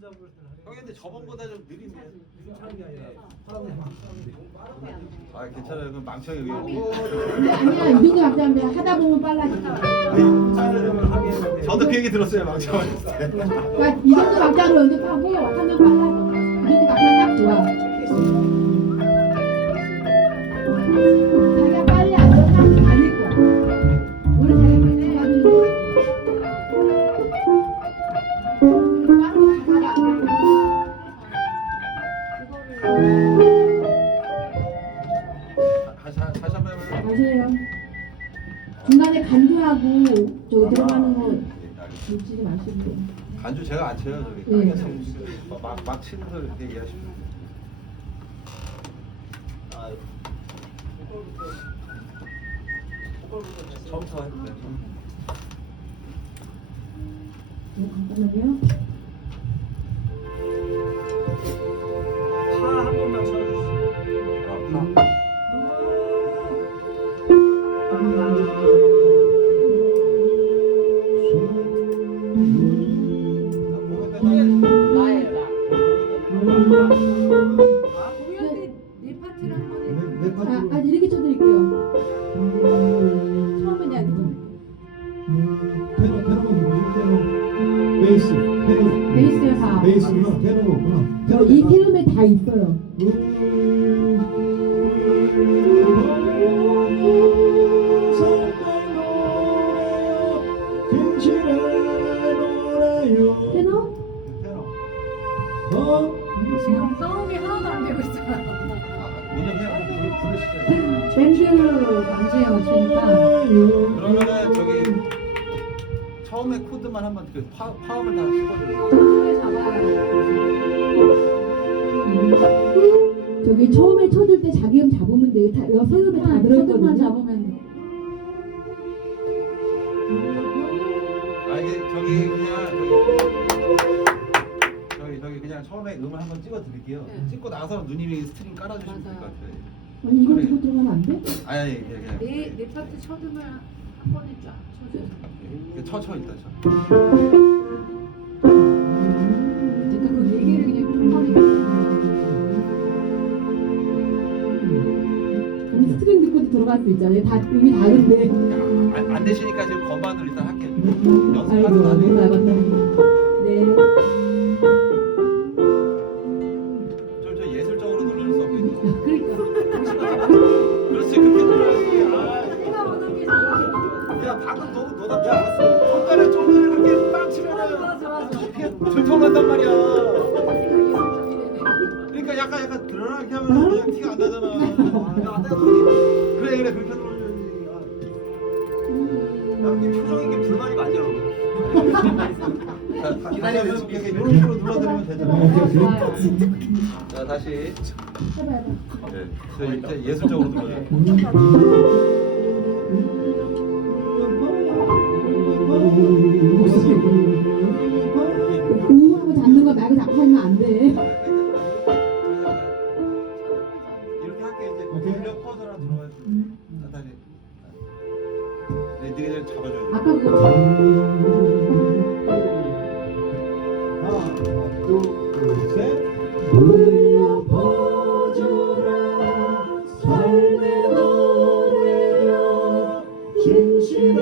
형이 근데 저번보다 좀 느리네. 차는 게 아니라 아 괜찮아요. 그럼 망청이 여기. 아니야 이동도 앞장인데 하다 보면 빨라진다. 저도 그 얘기 들었어요. 망청할 때. 그러니까 이동도 앞장으로 연습하고 하면 빨라져. 이동도 앞장 딱 좋아. 자기가 빨리 안 들어가면 달릴 거야. 우리 자기가 빨리 가면 다시 한번 해봐요. 맞아요. 중간에 간주하고 저 들어가는 거 놓치지 마시고. 간주 제가 안 쳐요. 저기 네. 막 치는 소리 이렇게 얘기하시면. 처음부터 해도 돼요. 잠깐만요. 파 한 번만 쳐주세요. 아, 이렇게 쳐드릴게요. 처음에 내가 베이스에서 베이스구나. 테너구나. 이 태음에 다 있어요. 테너? 지금 싸움이 하나도 안 되고 있어요. 밴드 반주에 맞추니까 그러면은 저기 처음에 코드만 한번 그 파음을 다 씹어줘요. 손을 잡아야 저기 처음에 쳐줄 때 자기 음 잡으면 돼요. 다 서음에 다 들어있거든요. 잡으면 돼. 아 이게 저기 그냥 저기 그냥 처음에 음을 한번 찍어 드릴게요. 네. 찍고 나서 누님이 스트링 깔아주시면 될 것 맞아요. 같아요. 아니 이거 들고 들어가면 안 돼? 아니 그냥 네 파트 쳐두면 한 번에 쫙 쳐줘. 쳐 일단 쳐. 그러니까 그 네 개를 그냥 ton하게. 아니 스트링 듣고도 들어갈 수 있잖아요. 다 음이 다른데. 안 되시니까 지금 건반으로 일단 할게요. 아이고 연습하고 너무 나중에. 나갔다. 네. 저 예술적으로 누를 수 없겠죠. 그러니까. 그렇지 그렇게 눌러야지. 내가 원하는 게 좋아. 야 방금 너답지 않았어. 손가락 좀 이렇게 빵 치면은 맞아. 들통난단 말이야. 그러니까 약간 드러나게 하면 그냥 티가 안 나잖아. 그래 그렇게 눌러줘야지. 야, 이 표정 이게 불만이 많냐? 기다리면 이렇게 이런 식으로 눌러드리면 되잖아. 자 다시. 해봐 해봐. 네, 저 이제 예술적으로 눌러요. 우하고 잡는 거 말고 잡고 하면 안 돼. 이렇게 할게 이제 돌려 퍼서랑 들어가야지. 자 다시. 네, 네가 잡아줘야 돼. 아까 그거 하나, 둘, 셋. 삶의 노래여 진실의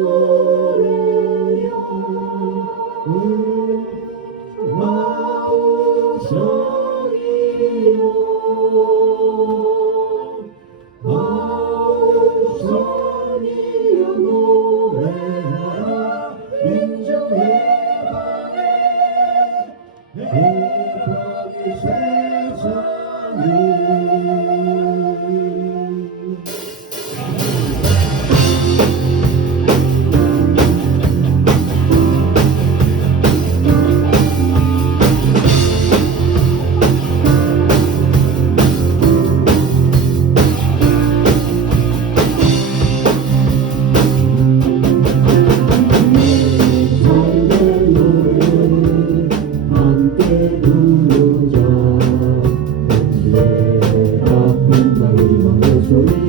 노래여 마우성이여 마우성이여 노래하라 인정의 방에 행복이 세상을 소리